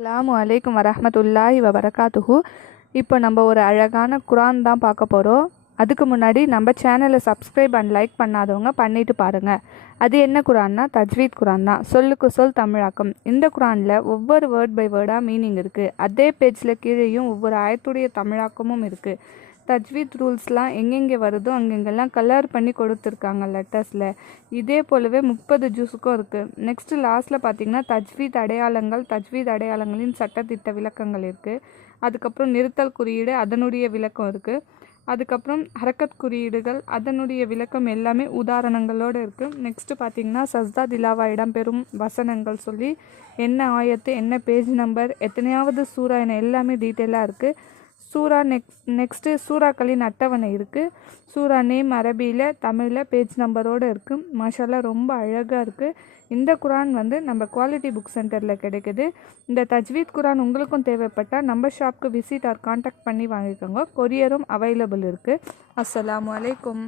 அஸ்ஸலாமு அலைக்கும் வரஹ்மத்துல்லாஹி வபரகாத்துஹு. இப்போ நம்ம ஒரு அழகான குரான் தான் பார்க்க போகிறோம். அதுக்கு முன்னாடி நம்ம சேனலை சப்ஸ்கிரைப் அண்ட் லைக் பண்ணாதவங்க பண்ணிட்டு பாருங்கள். அது என்ன குரான்னா தஜ்வீத் குரான் தான். சொல்லுக்கு சொல் தமிழாக்கம். இந்த குரானில் ஒவ்வொரு வேர்ட் பை வேர்டாக மீனிங் இருக்குது. அதே பேஜில் கீழேயும் ஒவ்வொரு ஆயத்துடைய தமிழாக்கமும் இருக்குது. தஜ்வீத் ரூல்ஸ்லாம் எங்கெங்கே வருதோ அங்கெங்கெல்லாம் கலர் பண்ணி கொடுத்துருக்காங்க லெட்டர்ஸில். இதே போலவே 30 ஜூஸுக்கும் இருக்குது. நெக்ஸ்ட்டு லாஸ்ட்டில் பார்த்தீங்கன்னா தஜ்வீத் அடையாளங்களின் சட்டத்திட்ட விளக்கங்கள் இருக்குது. அதுக்கப்புறம் நிறுத்தல் குறியீடு அதனுடைய விளக்கம் இருக்குது. அதுக்கப்புறம் ஹரக்கத் குறியீடுகள் அதனுடைய விளக்கம் எல்லாமே உதாரணங்களோடு இருக்குது. நெக்ஸ்ட்டு பார்த்தீங்கன்னா சஸ்தா திலாவா இடம்பெறும் வசனங்கள் சொல்லி என்ன ஆயத்து, என்ன பேஜ் நம்பர், எத்தனையாவது சூறா என எல்லாமே டீட்டெயிலாக இருக்குது. சூறா நெக்ஸ்ட்டு சூறாக்களின் அட்டவணை இருக்குது. சூறா நேம் அரபியில் தமிழில் பேஜ் நம்பரோடு இருக்குது. மாஷால்லா ரொம்ப அழகாக இருக்குது. இந்த குரான் நம்ம குவாலிட்டி புக் சென்டரில் கிடைக்குது. இந்த தஜ்வீத் குரான் உங்களுக்கும் தேவைப்பட்டால் நம்ம ஷாப்க்கு விசிட் ஆர் கான்டாக்ட் பண்ணி வாங்கிக்கோங்க. கொரியரும் அவைலபிள் இருக்குது. அஸ்ஸலாமு அலைக்கும்.